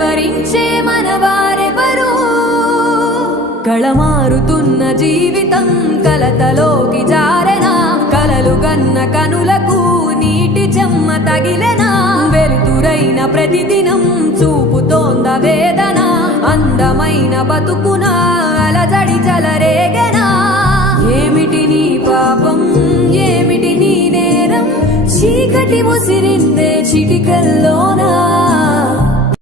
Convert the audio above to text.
సవరించే మనవారెవరు కళమారుతున్న జీవితం కలతలోకి జారెనా కలలు గన్న కనులకు నీటి చెమ్మ తగిలెనా వెలుతురైన ప్రతిదినం చూపుతోంద వేదన అందమైన బతుకున అలజడి చలరేగెనా ఏమిటి నీ పాపం ఏమిటి నీ నేరం చీకటి ముసిరిందే చిటికల్లో